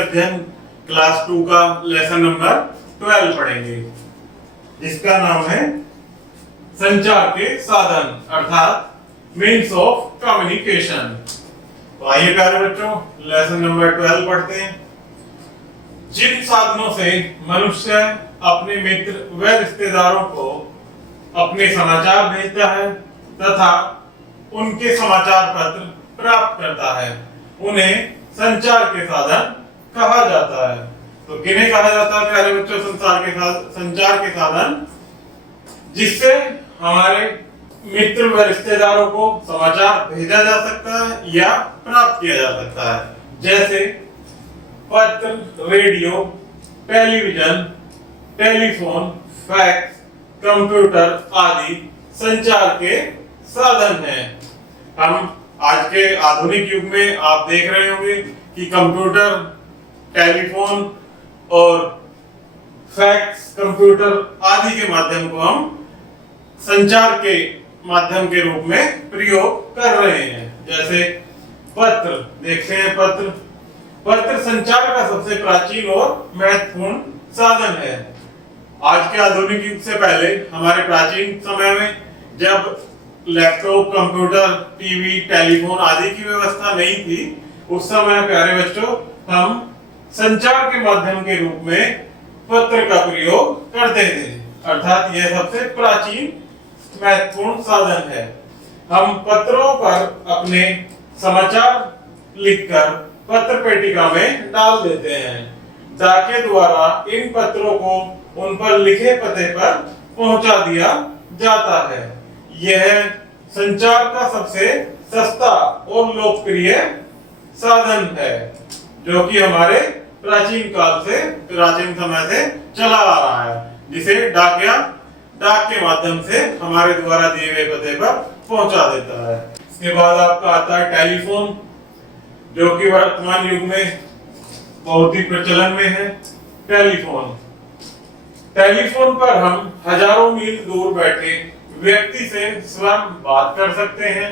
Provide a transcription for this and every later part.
अध्ययन क्लास 2 का lesson number 12 पढ़ेंगे, जिसका नाम है संचार के साधन अर्थात मीन्स ऑफ कम्युनिकेशन। तो आइए प्यारे बच्चों लेसन नंबर 12 पढ़ते हैं। जिन साधनों से मनुष्य अपने मित्र व रिश्तेदारों को अपने समाचार भेजता है तथा उनके समाचार पत्र प्राप्त करता है, उन्हें संचार के साधन कहा जाता है। तो किन्हें कहा जाता है प्यारे बच्चों? संचार के साधन जिससे हमारे मित्र व रिश्तेदारों को समाचार भेजा जा सकता है या प्राप्त किया जा सकता है, जैसे पत्र, radio, television, telephone, fax, computer आदि संचार के साधन हैं। हम आज के आधुनिक युग में आप देख रहे होंगे कि कंप्यूटर, टेलीफोन और फैक्स, कंप्यूटर आदि के माध्यम को हम संचार के माध्यम के रूप में प्रयोग कर रहे हैं। जैसे पत्र देखते हैं। पत्र संचार का सबसे प्राचीन और महत्वपूर्ण साधन है। आज के आधुनिक युग से पहले हमारे प्राचीन समय में जब लैपटॉप, कंप्यूटर, टीवी, टेलीफोन आदि की व्यवस्था नहीं थी, उस समय प्यारे बच्चों हम संचार के माध्यम के रूप में पत्र का प्रयोग करते थे, अर्थात यह सबसे प्राचीन महत्वपूर्ण साधन है। हम पत्रों पर अपने समाचार लिखकर पत्र पेटिका में डाल देते हैं। डाक द्वारा इन पत्रों को उन पर लिखे पते पर पहुंचा दिया जाता है। यह संचार का सबसे सस्ता और लोकप्रिय साधन है, जो कि हमारे प्राचीन समय से चला आ रहा है, जिसे डाक के माध्यम से हमारे द्वारा दिए गए पते पर पहुंचा देता है। इसके बाद आपका आता है टेलीफोन, जो कि वर्तमान युग में बहुत ही प्रचलन में है। टेलीफोन पर हम हजारों मील दूर बैठे व्यक्ति से स्वयं बात कर सकते हैं।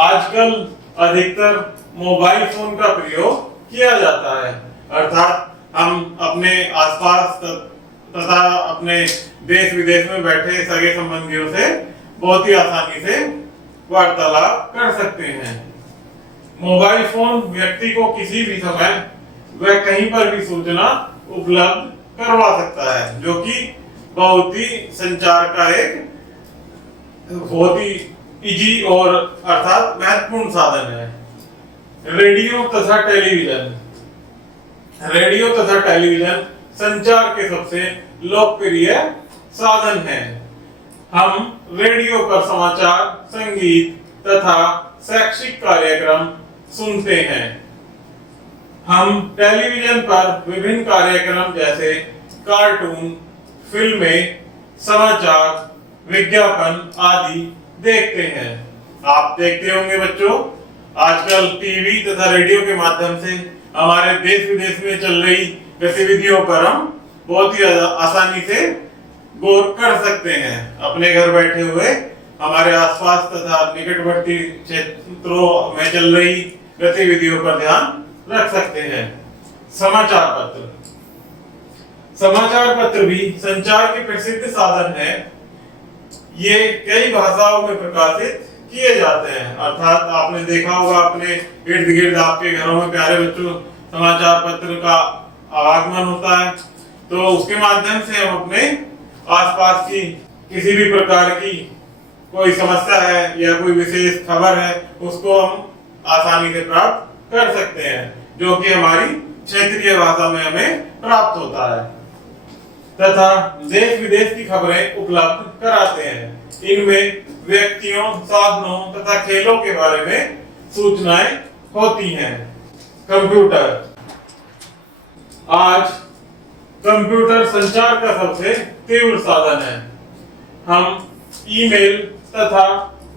आजकल अधिकतर मोबाइल फोन का प्रयोग किया जाता है, अर्थात हम अपने आसपास तथा अपने देश विदेश में बैठे सगे संबंधियों से बहुत ही आसानी से वार्तालाप कर सकते हैं। मोबाइल फोन व्यक्ति को किसी भी समय व कहीं पर भी सूचना उपलब्ध करवा सकता है, जो कि बहुत ही संचार का एक बहुत ही इजी और अर्थात महत्वपूर्ण साधन है। रेडियो तथा टेलीविजन संचार के सबसे लोकप्रिय साधन हैं। हम रेडियो पर समाचार, संगीत तथा शैक्षिक कार्यक्रम सुनते हैं। हम टेलीविजन पर विभिन्न कार्यक्रम जैसे कार्टून, फिल्में, समाचार, विज्ञापन आदि देखते हैं। आप देखते होंगे बच्चों, आजकल टीवी तथा रेडियो के माध्यम से हमारे देश विदेश में चल रही गतिविधियों पर हम बहुत ही आसानी से गौर कर सकते हैं। अपने घर बैठे हुए हमारे आसपास तथा निकटवर्ती क्षेत्रों में चल रही गतिविधियों पर ध्यान रख सकते हैं। समाचार पत्र भी संचार के प्रसिद्ध साधन है। ये कई भाषाओं में प्रकाशित किए जाते हैं, अर्थात आपने देखा होगा अपने इर्द गिर्द आपके घरों में प्यारे बच्चों समाचार पत्र का आगमन होता है, तो उसके माध्यम से हम अपने आसपास की किसी भी प्रकार की कोई समस्या है या कोई विशेष खबर है, उसको हम आसानी से प्राप्त कर सकते हैं, जो कि हमारी क्षेत्रीय भाषा में हमें प्राप्त होता है, तथा देश विदेश की खबरें उपलब्ध कराते हैं। इनमें व्यक्तियों, साधनों तथा खेलों के बारे में सूचनाएं होती हैं। कंप्यूटर। आज कंप्यूटर संचार का सबसे तीव्र साधन है। हम ईमेल तथा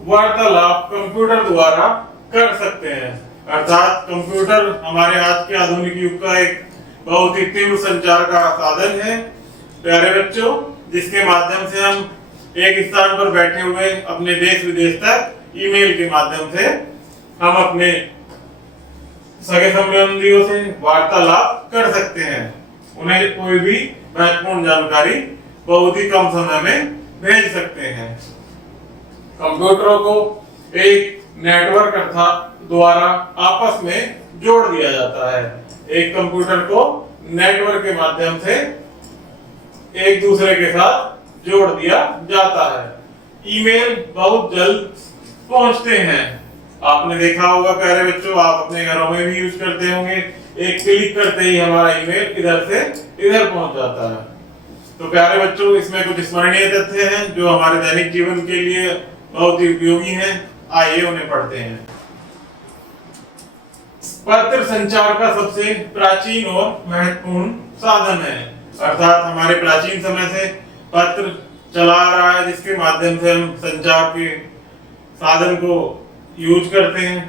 वार्तालाप कंप्यूटर द्वारा कर सकते हैं, अर्थात कंप्यूटर हमारे आज के आधुनिक युग का एक बहुत ही तीव्र संचार का साधन है प्यारे बच्चों, जिसके माध्यम से हम एक स्थान पर बैठे हुए अपने देश विदेश तक ईमेल के माध्यम से हम अपने सगे संबंधियों से वार्तालाप कर सकते हैं। उन्हें कोई भी महत्वपूर्ण जानकारी बहुत ही कम समय में भेज सकते हैं। कंप्यूटरों को एक नेटवर्क अर्थात द्वारा आपस में जोड़ दिया जाता है। एक कंप्यूटर को नेटवर्क के माध्यम से एक दूसरे के साथ जोड़ दिया जाता है। ईमेल बहुत जल्द पहुंचते हैं। आपने देखा होगा प्यारे बच्चों, आप अपने घरों में भी यूज करते होंगे। एक क्लिक करते ही हमारा ईमेल इधर से इधर पहुंच जाता है। तो प्यारे बच्चों, इसमें कुछ स्मरणीय तथ्य हैं जो हमारे दैनिक जीवन के लिए बहुत ही उपयोगी हैं। आइए उन्हें पढ़ते हैं। पत्र संचार का सबसे प्राचीन और महत्वपूर्ण साधन है, अर्थात हमारे प्राचीन समय से पत्र चला आ रहा है, जिसके माध्यम से हम संचार के साधन को यूज करते हैं।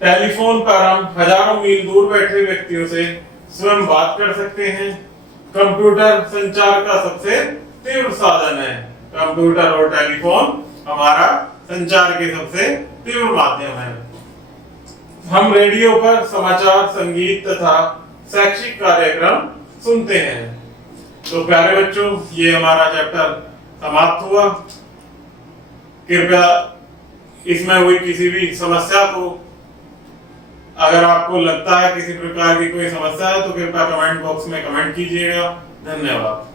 टेलीफोन पर हम हजारों मील दूर बैठे व्यक्तियों से स्वयं बात कर सकते हैं। कंप्यूटर संचार का सबसे तीव्र साधन है। कंप्यूटर और टेलीफोन हमारा संचार के सबसे तीव्र माध्यम है। हम रेडियो पर समाचार, संगीत तथा शैक्षिक कार्यक्रम सुनते हैं। तो प्यारे बच्चों, ये हमारा चैप्टर समाप्त हुआ। कृपया इसमें हुई किसी भी समस्या को, अगर आपको लगता है किसी प्रकार की कोई समस्या है, तो कृपया कमेंट बॉक्स में कमेंट कीजिएगा। धन्यवाद।